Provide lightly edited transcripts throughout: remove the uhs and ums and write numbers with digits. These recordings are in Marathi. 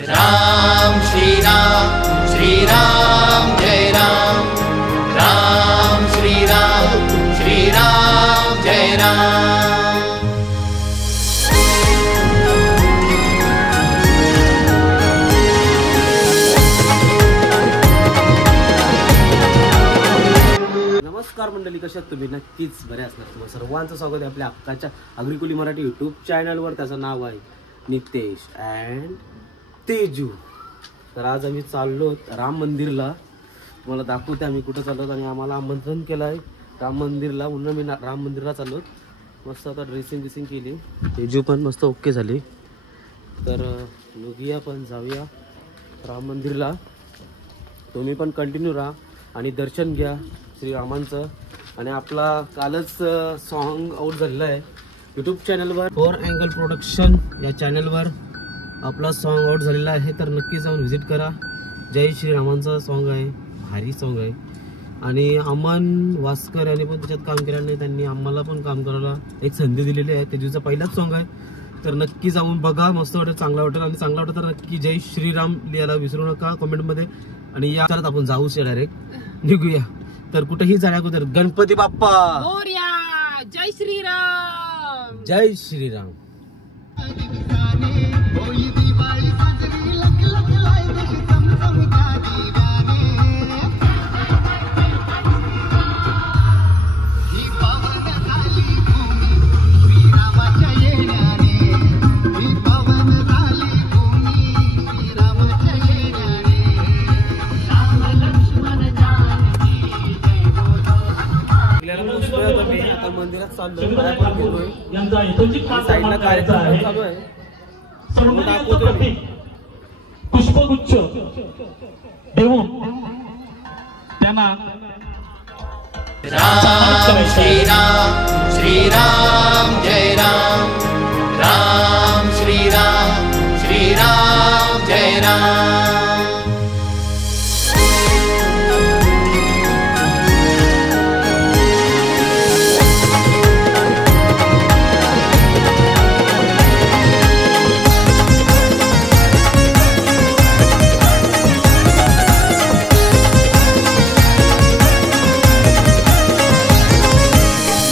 राम श्रीराम श्रीराम जय राम राम श्रीराम श्रीराम जय राम। नमस्कार मंडळी, कशात तुम्ही? नक्कीच बरे असणार। तुम्हा सर्वांचं स्वागत आहे आपल्या हक्काच्या अग्रिकुली मराठी यूट्यूब चॅनलवर। त्याचं नाव आहे नितेश अँड तेजू। तर आज आम्ही चाललो राम मंदिरला। तुम्हाला दाखवते आम्ही कुठं चाललो आणि आम्हाला आमंत्रण केलं आहे राम मंदिरला, म्हणून मी राम मंदिरला चाललो। मस्त आता ड्रेसिंग केली, तेजू पण मस्त ओके झाली। तर निघूया पण जाऊया राम मंदिरला। तुम्ही पण कंटिन्यू राहा आणि दर्शन घ्या श्रीरामांचं। आणि आपला कालच सॉन्ग आउट झालेला आहे यूट्यूब चॅनलवर, 4 अँगल प्रोडक्शन या चॅनलवर आपला सॉन्ग आउट झालेला आहे। तर नक्की जाऊन व्हिजिट करा। जय श्रीरामांचा सॉन्ग आहे, भारी सॉन्ग आहे। आणि अमन वास्कर यांनी पण त्याच्यात काम केलं नाही, त्यांनी आम्हाला पण काम करायला एक संधी दिलेली आहे। त्याचा पहिलाच सॉन्ग आहे, तर नक्की जाऊन बघा। मस्त वाटेल, चांगला वाटेल। आणि चांगला वाटेल तर नक्की जय श्रीराम लिहायला विसरू नका कमेंटमध्ये। आणि या करत आपण जाऊच डायरेक्ट निघूया। तर कुठेही जाण्या अगोदर गणपती बाप्पा मोरया, जय श्रीराम जय श्रीराम। आता मंदिरात चाललोय, साईडला कार्यक्रम चालू आहे। पुष्पगुच्छ देऊन त्यांना राम श्रीराम श्रीराम जय राम राम श्रीराम श्रीराम जय राम।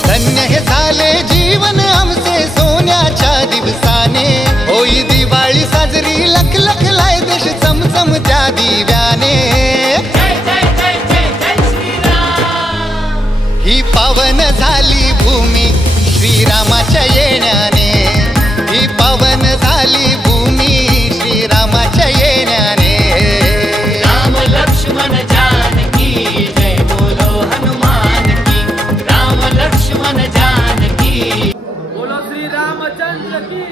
धन्य हे झाले जीवन आमचे सोन्याच्या दिवसाने, होई दिवाळी साजरी लख लख लाय देश चमचम त्या दिव्याने। ही पावन झाली भूमी श्रीरामाच्या येण्याने, ही पावन झाली भूमी श्रीरामाच्या येण्याने। राम लक्ष्मण जानकी जय बोलो हनुमान की, राम लक्ष्मण जानकी बोलो श्री रामचंद्र की,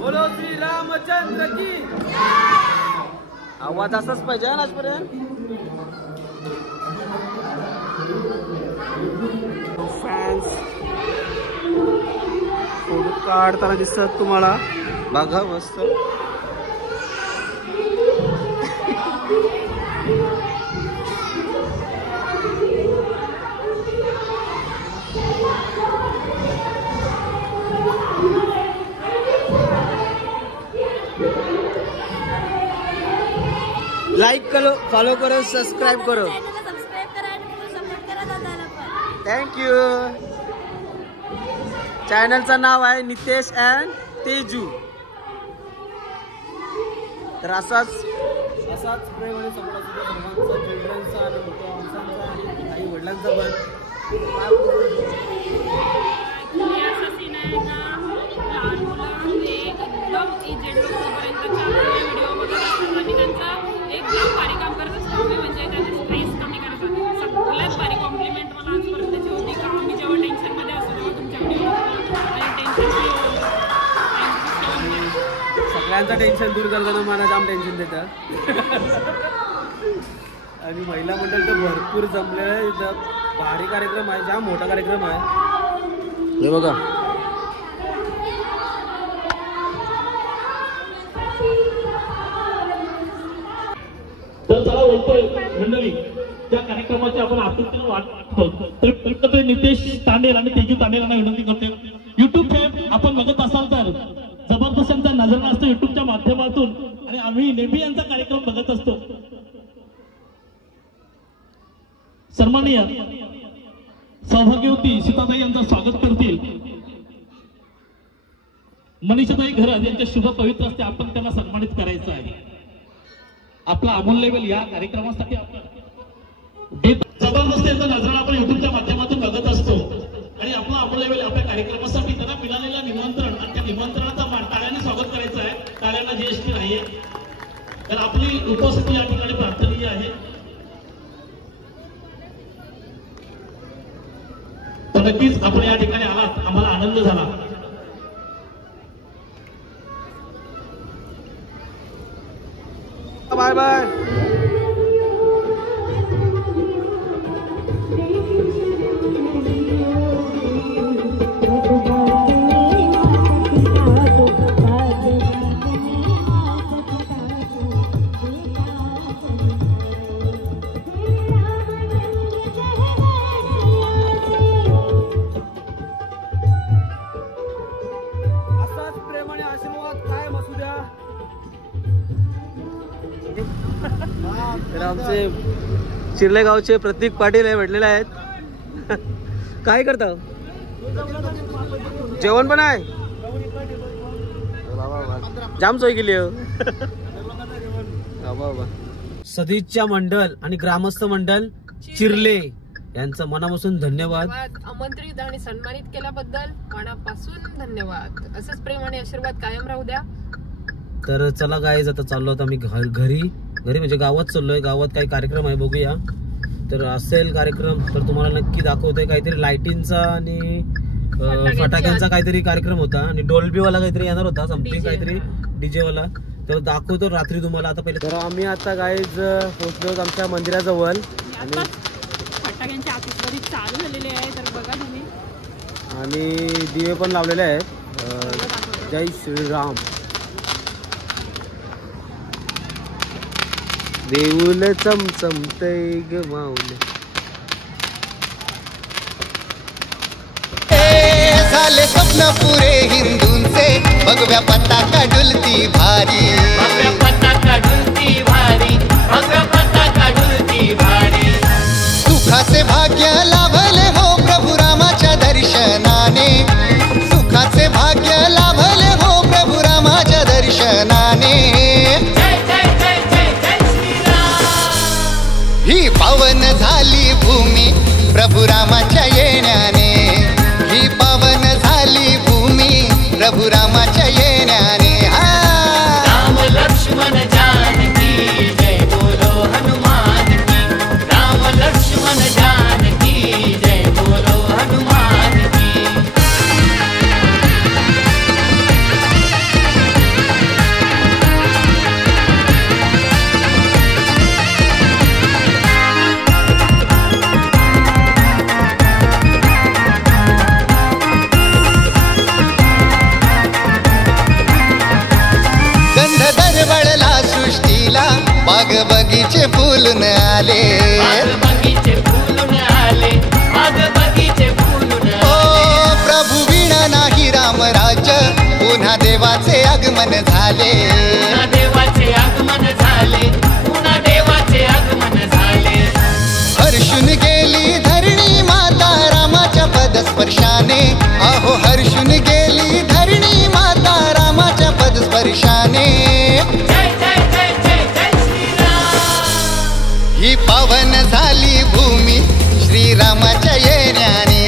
बोलो श्री रामचंद्र की। आवाज असाच पाहिजे आजपर्यंत। फॅन्स फोटो काढताना दिसत तुम्हाला, बघा मस्त। लाइक करो, फॉलो करो, सब्सक्राइब करो। Thank you. चॅनलचं नाव आहे नितेश अँड तेजू। तर असाच प्रेम आणि सर्वांचा, चिल्ड्रनचा आणि मोठ्या माणसांचा आणि काही वडिलांचा पण असं सीन आहे का लहान मुलं एकदम एजेड लोकांपर्यंतच्या व्हिडिओ बघत असतात आणि त्यांचा एकदम भारी काम करत असतात। म्हणजे त्यांचा स्ट्रेस कमी करतात। सगळ्यात भारी कॉम्प्लिमेंट मला आजपर्यंतची होती का आम्ही जेव्हा टेन्शनमध्ये असतो तेव्हा तुमच्या व्हिडिओ आणि टेन्शन फ्री होतो। सगळ्यांचं टेन्शन दूर करताना मला जाम टेन्शन देतं। आणि महिला मंडळ तर भरपूर जमलेलं आहे इथं, भारी कार्यक्रम आहे, जाम मोठा कार्यक्रम आहे। हे बघा तर चला बोलतोय मंडळी, त्या कार्यक्रमाची आपण आतुरतेने वाट पाहतो। तर नितेश तांडेल आणि तेजू तांडेल यांना विनंती करते, युट्यूब फेम आपण बघत असाल तर जबरदस्त नजराणा असतो युट्यूबच्या माध्यमातून आणि आम्ही नेहमी यांचा कार्यक्रम बघत असतो. सन्माननीय सौभाग्यवती सीताताई यांचं स्वागत करतील. मनीषाताई घरत यांच्या शुभ पवित्र हस्ते आपण त्यांना सन्मानित करायचं आहे. आपला अमूल्य वेळ या कार्यक्रमासाठी आपण जबरदस्त यांचा नजराणा आपण युट्यूबच्या माध्यमातून बघत असतो आणि आपला अमूल्य वेळ आपल्या कार्यक्रमासाठी त्यांना मिळालेलं निमंत्रण आणि त्या निमंत्रणाचा टाळ्याने स्वागत करायचं आहे. टाळ्यांना जीएसटी नाहीये तर आपली उपस्थिती या ठिकाणी प्रार्थनीय आहे. तर नक्कीच आपण या ठिकाणी आलात, आम्हाला आनंद झाला. Bye bye. असाच प्रेम आणि आशीर्वाद कायम असू द्या. तर आमचे चिर्ले गावचे प्रतीक पाटील हे भेटलेले आहेत. काय करता? जेवण पण आहे. जाम सोय केली. सदिच्छा मंडळ आणि ग्रामस्थ मंडळ चिर्ले यांचं मनापासून धन्यवाद. आमंत्रित आणि सन्मानित केल्याबद्दल मनापासून धन्यवाद. असंच प्रेम आणि आशीर्वाद कायम राहू द्या. तर चला गाईज, आता चाललो आता मी घरी म्हणजे गावात चाललोय. गावात काही कार्यक्रम आहे, बघूया. तर असेल कार्यक्रम तर तुम्हाला नक्की दाखवतोय. काहीतरी लाईटिंगचा आणि फटाक्यांचा काहीतरी कार्यक्रम होता आणि डॉल्बीवाला काहीतरी येणार होता, समथिंग काहीतरी डीजे वाला. तर दाखवतो रात्री तुम्हाला. आता पहिले तर आम्ही आता गाईज पोहोचलो आमच्या मंदिराजवळ आणि फटाक्यांची आतिषबाजी चालू झालेली आहे. तर बघा तुम्ही, आणि दिवे पण लावलेले आहेत. जय श्रीराम. देऊल चमचमतय ग माऊले. झाले स्वप्न पुरे हिंदूंचे, भगव्या पताका डुलती भारी. भगव्या पताका डुलती भारी, भगव्या पताका डुलती भारी. सुखाचे भाग्य लाभले हो प्रभू रामाच्या दर्शनाने. सुखाचे भाग्य लाभले हो प्रभू रामाच्या दर्शनाने. ही पावन झाली भूमी प्रभू रामाच्या येण्याने. ही पावन झाली भूमी प्रभू रामाच्या येण्याने. राम लक्ष्मण जानकी जय बोलो हनुमान की. राम लक्ष्मण जानकी जय बोलो हनुमान की. गंध दरवळला सृष्टीला, बाग बगीचे फुलून आले. बाग बगीचे फुलून आले, बाग बगीचे फुलून ओ आले. प्रभू वीणा नाही राम राज्य, पुन्हा देवाचे आगमन झाले. पुन्हा देवाचे आगमन झाले, पुन्हा देवाचे आगमन झाले. हर्षून गेली धरणी माता रामाच्या पदस्पर्शाने. अहो हर्षून गेली धरणी माता रामाच्या पदस्पर्शाने. जय जय जय जय जय श्रीराम. ही पावन झाली भूमी श्रीरामाच्या येण्याने.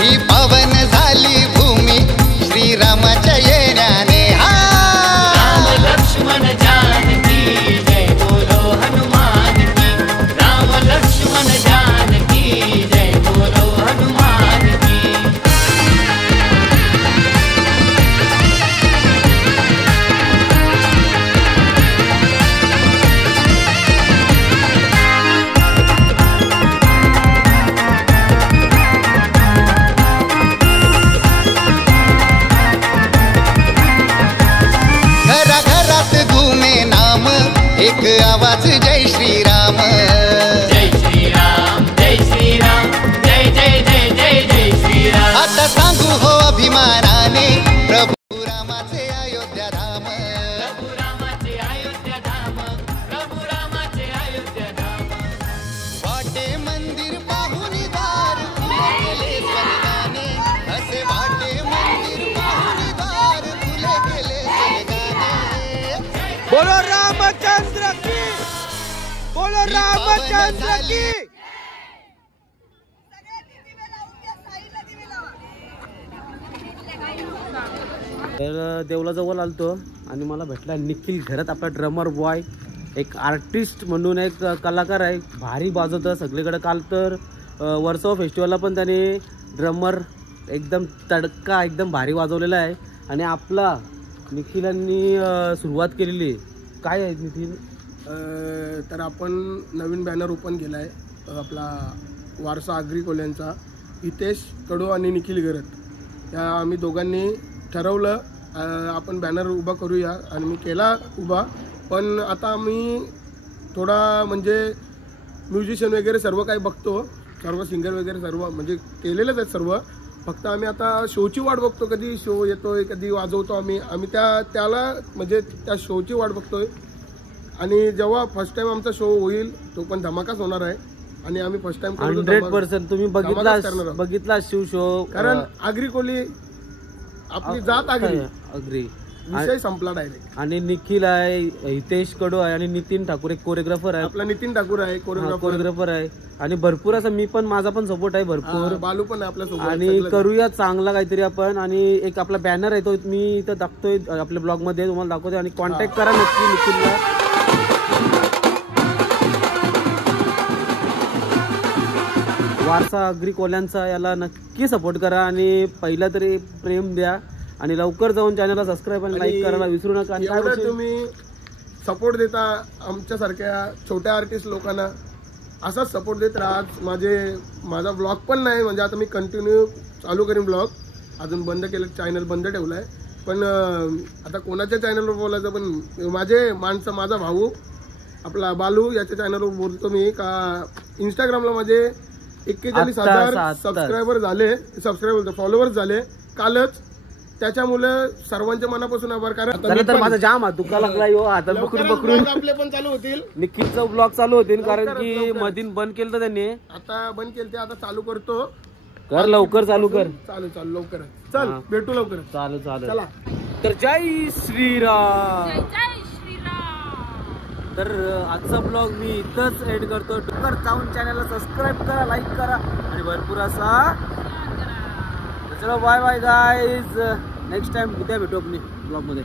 ही पावन झाली भूमी श्रीरामाच्या येण्याने. राम लक्ष्मण जानकी जय बोलो हनुमान की. राम लक्ष्मण जानकी जय बोलो हनुमान की. घराघरात घुमे नाम, एक आवाज जय श्रीराम. जय श्रीराम, जय श्रीराम, जय जय जय जय जय श्रीराम. आता सांगू हो अभिमानाने, प्रभू रामाचे अयोध्या धाम. बोलो रामचंद्र की, बोलो रामचंद्र की। तर देवलाजवळ आलतो आणि मला भेटला निखिल घरात, आपला ड्रमर बॉय, एक आर्टिस्ट म्हणून एक कलाकार आहे, भारी वाजवतं सगळीकडे. काल तर वर्सोवा फेस्टिवलला पण त्याने ड्रमर एकदम तडका एकदम भारी वाजवलेला आहे. आणि आपला निखिलांनी सुरुवात केलेली काय आहे निखिल? तर आपण नवीन बॅनर ओपन केला आहे आपला वारसा आगरी कोल्यांचा. हितेश कडू आणि निखिल गरत या आम्ही दोघांनी ठरवलं आपण बॅनर उभा करूया आणि मी केला उभा. पण आता आम्ही थोडा म्हणजे म्युझिशियन वगैरे सर्व काही बघतो, सर्व सिंगर वगैरे सर्व म्हणजे केलेलंच आहेत सर्व. फक्त आम्ही आता शोची वाट बघतो, कधी शो येतोय कधी वाजवतो आम्ही त्याला म्हणजे त्या शोची वाट बघतोय. आणि जेव्हा फर्स्ट टाइम आमचा शो होईल तो पण धमाकाच होणार आहे. आणि आम्ही फर्स्ट टाइम 100% तुम्ही बघितला शिव शो, कारण आगरी कोली आपली जात आगरी अग्री विषय संपला डायरेक्ट. आणि निखिल आहे, हितेश कडू आहे आणि नितीन ठाकूर एक कोरिओग्राफर आहे. आपला नितीन ठाकूर आहे कोरिओग्राफर आहे. आणि भरपूर असं मी पण माझा पण सपोर्ट आहे भरपूर. बालू पण आहे आपल्यासोबत. आणि करूया चांगला काहीतरी आपण. आणि एक आपला बॅनर आहे तो मी इथं दाखवतोय आपल्या ब्लॉग मध्ये, तुम्हाला दाखवतोय. आणि कॉन्टॅक्ट करा नक्की निखिलला. वारसा आगरी कोल्यांचा याला नक्की सपोर्ट करा आणि पहिला तरी प्रेम द्या. आणि लवकर जाऊन चॅनलला सबस्क्राईब आणि लाईक करायला विसरू नका. आणि तुम्ही सपोर्ट देता आमच्यासारख्या छोट्या आर्टिस्ट लोकांना, असाच सपोर्ट देत राहा. माझा ब्लॉग पण नाही म्हणजे आता मी कंटिन्यू चालू करीन ब्लॉग. अजून बंद केलं, चॅनल बंद ठेवलाय. पण आता कोणाच्या चॅनलवर बोलायचं, पण माझा भाऊ आपला बालू याच्या चॅनलवर बोलतो मी का इंस्टाग्रामला माझे 41,000 सबस्क्रायबर फॉलोअर्स झाले कालच. त्याच्यामुळे सर्वांच्या मनापासून आभार. कारण माझा जाम हात दुखा लागला आता पकडून आपले पण चालू होतील, निखिलचा ब्लॉग चालू होतील. कारण की मधीन बंद केलं त्यांनी, आता बंद केलं ते आता चालू करतो. कर लवकर चालू कर. चालू लवकर. चल भेटू लवकर. चालू चला. तर जय श्रीराम. जय श्रीराम. तर आजचा ब्लॉग मी इथंच एंड करतो. तर जाऊन चॅनलला सबस्क्राईब करा, लाईक करा आणि भरपूर असा. चलो bye bye guys. Next time उद्या भेटू आपण ब्लॉग मध्ये.